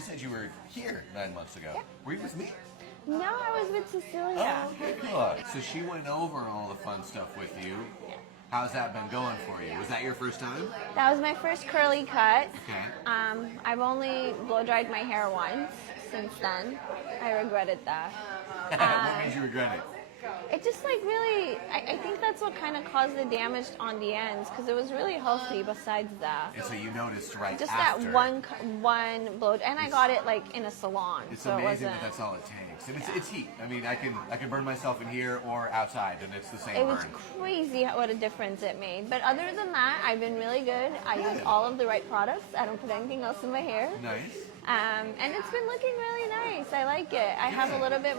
you said you were here 9 months ago. Yeah. Were you with me? No, I was with Cecilia. Oh, okay, cool. So she went over all the fun stuff with you. Yeah. How's that been going for you? Was that your first time? That was my first curly cut. Okay. I've only blow dried my hair once since then. I regretted that. What made you regret it? It just like really, I think that's what kind of caused the damage on the ends because it was really healthy besides that. And so you noticed right Just after. that one blow, and I got it like in a salon. It's so amazing it wasn't, that that's all it takes. And it's heat. I mean, I can burn myself in here or outside, and it's the same It burn. was crazy what a difference it made. But other than that, I've been really good. I use all of the right products. I don't put anything else in my hair. Nice. And it's been looking really nice. I like it. I have a little bit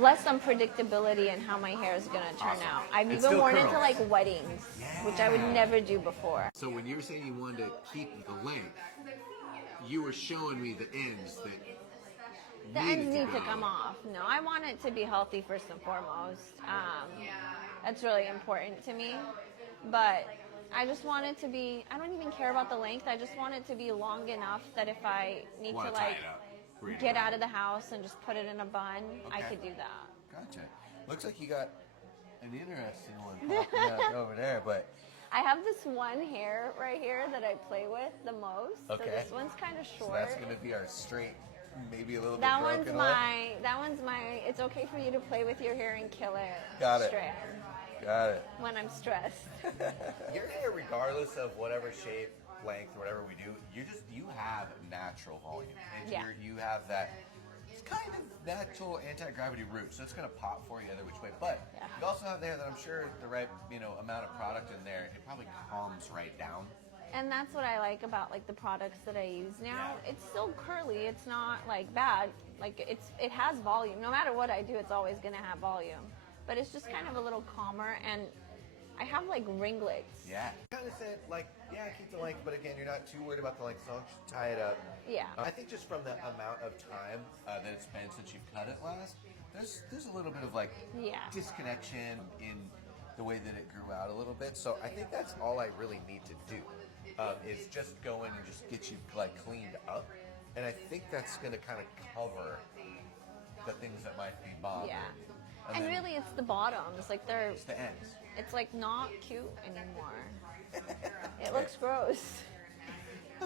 less unpredictability in how my hair is going to turn out. I've It's even still worn curls. into like weddings, which I would never do before. So when you were saying you wanted to keep the length, you were showing me the ends that The ends need to go. come off. No, I want it to be healthy first and foremost. That's really important to me. But I just want it to be, I don't even care about the length. I just want it to be long enough that if I need Wanna to tie like it up, read it get out. out of the house and just put it in a bun, I Okay. could do that. Gotcha. Looks like you got an interesting one popping out over there, but I have this one hair right here that I play with the most. Okay. So this one's kind of short. so that's going to be our straight, maybe a little That bit one's broken one. that one's my, it's okay for you to play with your hair and kill it. Got it. Strand Got it. when I'm stressed. Your hair, regardless of whatever shape, length, or whatever we do, you have natural volume. And Yeah. you have that kind of natural anti-gravity root, so it's going to pop for you either which way. But Yeah. you also have there that I'm sure the right amount of product in there, it probably calms right down. And that's what I like about like the products that I use now. Yeah. It's still curly. It's not like bad. Like it has volume. No matter what I do, it's always gonna have volume. But it's just kind of a little calmer, and I have like ringlets. Yeah. Kind of said, like, yeah, keep the length, but again, you're not too worried about the length, so just tie it up. Yeah. I think just from the amount of time that it's been since you've cut it last, there's a little bit of like Yeah. disconnection in the way that it grew out a little bit. So I think that's all I really need to do is just go in and just get you like cleaned up, and I think that's going to kind of cover the things that might be bothering. Yeah. you. And then really, it's the bottoms. Like it's the ends. it's like not cute anymore. It looks gross.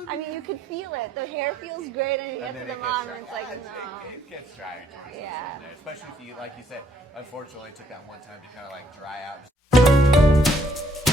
I mean, you could feel it. The hair feels great, and you get to the bottom, and it's like, no. It gets dry towards the Yeah. end there, especially if you, like you said, unfortunately, took that one time to kind of like dry out.